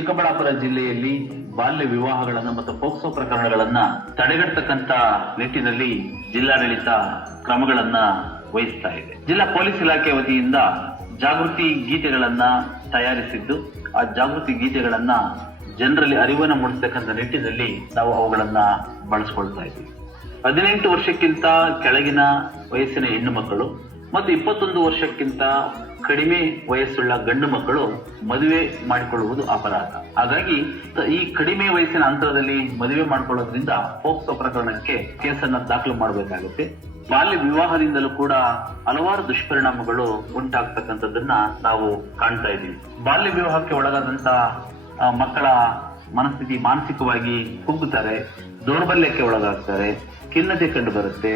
ಚಿಕ್ಕಬಳ್ಳಾಪುರ ಜಿಲ್ಲೆಯಲ್ಲಿ ಬಾಲ್ಯ ವಿವಾಹಗಳನ್ನು ಮತ್ತು ಪೋಕ್ಸೋ ಪ್ರಕರಣಗಳನ್ನ ತಡೆಗಟ್ಟತಕ್ಕಂತ ನಿಟ್ಟಿನಲ್ಲಿ ಜಿಲ್ಲಾಡಳಿತ ಕ್ರಮಗಳನ್ನ ವಹಿಸ್ತಾ ಇದೆ. ಜಿಲ್ಲಾ ಪೊಲೀಸ್ ಇಲಾಖೆ ವತಿಯಿಂದ ಜಾಗೃತಿ ಗೀತೆಗಳನ್ನ ತಯಾರಿಸಿದ್ದು, ಆ ಜಾಗೃತಿ ಗೀತೆಗಳನ್ನ ಜನರಲ್ಲಿ ಅರಿವನ್ನು ಮೂಡಿಸತಕ್ಕಂಥ ನಿಟ್ಟಿನಲ್ಲಿ ನಾವು ಅವುಗಳನ್ನ ಬಳಸ್ಕೊಳ್ತಾ ಇದ್ದೀವಿ. 18 ವರ್ಷಕ್ಕಿಂತ ಕೆಳಗಿನ ವಯಸ್ಸಿನ ಹೆಣ್ಣು ಮಕ್ಕಳು ಮತ್ತು 21 ವರ್ಷಕ್ಕಿಂತ ಕಡಿಮೆ ವಯಸ್ಸುಳ್ಳ ಗಂಡು ಮಕ್ಕಳು ಮದುವೆ ಮಾಡಿಕೊಳ್ಳುವುದು ಅಪರಾಧ. ಹಾಗಾಗಿ ಈ ಕಡಿಮೆ ವಯಸ್ಸಿನ ಹಂತದಲ್ಲಿ ಮದುವೆ ಮಾಡಿಕೊಳ್ಳೋದ್ರಿಂದ ಪೋಕ್ಸೋ ಪ್ರಕರಣಕ್ಕೆ ಕೇಸನ್ನ ದಾಖಲು ಮಾಡಬೇಕಾಗುತ್ತೆ. ಬಾಲ್ಯ ವಿವಾಹದಿಂದಲೂ ಕೂಡ ಹಲವಾರು ದುಷ್ಪರಿಣಾಮಗಳು ಉಂಟಾಗ್ತಕ್ಕಂಥದ್ದನ್ನ ನಾವು ಕಾಣ್ತಾ ಇದ್ದೀವಿ. ಬಾಲ್ಯ ವಿವಾಹಕ್ಕೆ ಒಳಗಾದಂತ ಮಕ್ಕಳ ಮನಸ್ಥಿತಿ ಮಾನಸಿಕವಾಗಿ ಕುಗ್ಗುತ್ತಾರೆ, ದೌರ್ಬಲ್ಯಕ್ಕೆ ಒಳಗಾಗ್ತಾರೆ, ಖಿನ್ನತೆ ಕಂಡು ಬರುತ್ತೆ,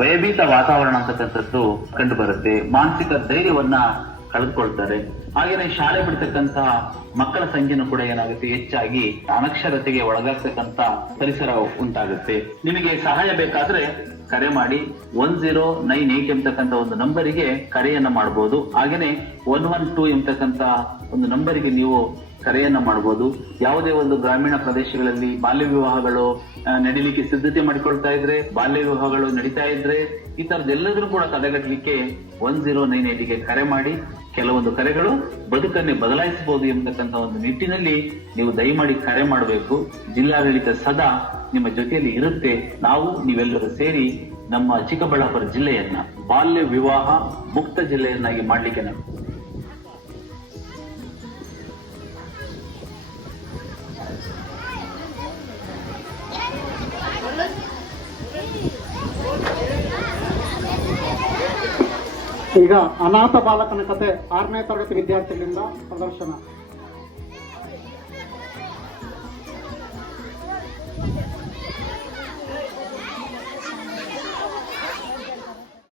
ಭಯಭೀತ ವಾತಾವರಣ ಅಂತಕ್ಕಂಥದ್ದು ಕಂಡು ಬರುತ್ತೆ, ಮಾನಸಿಕ ಧೈರ್ಯವನ್ನ ಕಳೆದುಕೊಳ್ತಾರೆ. ಹಾಗೇನೆ ಶಾಲೆ ಬಿಡ್ತಕ್ಕಂತಹ ಮಕ್ಕಳ ಸಂಖ್ಯೆನೂ ಕೂಡ ಏನಾಗುತ್ತೆ, ಹೆಚ್ಚಾಗಿ ಅನಕ್ಷರತೆಗೆ ಒಳಗಾಗ್ತಕ್ಕಂತ ಪರಿಸರ ಉಂಟಾಗುತ್ತೆ. ನಿಮಗೆ ಸಹಾಯ ಬೇಕಾದ್ರೆ ಕರೆ ಮಾಡಿ 1098 ಎಂಬತಕ್ಕಂತ ಒಂದು ನಂಬರಿಗೆ ಕರೆಯನ್ನ ಮಾಡಬಹುದು. ಹಾಗೇನೆ 112 ಎಂಬತಕ್ಕಂತ ಒಂದು ನಂಬರಿಗೆ ನೀವು ಕರೆಯನ್ನ ಮಾಡಬಹುದು. ಯಾವುದೇ ಒಂದು ಗ್ರಾಮೀಣ ಪ್ರದೇಶಗಳಲ್ಲಿ ಬಾಲ್ಯ ವಿವಾಹಗಳು ನಡೀಲಿಕ್ಕೆ ಸಿದ್ಧತೆ ಮಾಡಿಕೊಳ್ತಾ ಇದ್ರೆ, ಬಾಲ್ಯ ವಿವಾಹಗಳು ನಡೀತಾ ಇದ್ರೆ, ಈ ತರದೆಲ್ಲದನ್ನು ಕೂಡ ತಡೆಗಟ್ಟಲಿಕ್ಕೆ 1098ಗೆ ಕರೆ ಮಾಡಿ. ಕೆಲವೊಂದು ಕರೆಗಳು ಬದುಕನ್ನೇ ಬದಲಾಯಿಸಬಹುದು ಎಂಬತಕ್ಕಂತ ಒಂದು ನಿಟ್ಟಿನಲ್ಲಿ ನೀವು ದಯಮಾಡಿ ಕರೆ ಮಾಡಬೇಕು. ಜಿಲ್ಲಾಡಳಿತ ಸದಾ ನಿಮ್ಮ ಜೊತೆಯಲ್ಲಿ ಇರುತ್ತೆ. ನೀವೆಲ್ಲರೂ ಸೇರಿ ನಮ್ಮ ಚಿಕ್ಕಬಳ್ಳಾಪುರ ಜಿಲ್ಲೆಯನ್ನ ಬಾಲ್ಯ ವಿವಾಹ ಮುಕ್ತ ಜಿಲ್ಲೆಯನ್ನಾಗಿ ಮಾಡ್ಲಿಕ್ಕೆ ನಾವು ಈಗ ಅನಾಥ ಬಾಲಕನ ಕತೆ 6ನೇ ತರಗತಿ ವಿದ್ಯಾರ್ಥಿಗಳಿಂದ ಪ್ರದರ್ಶನ.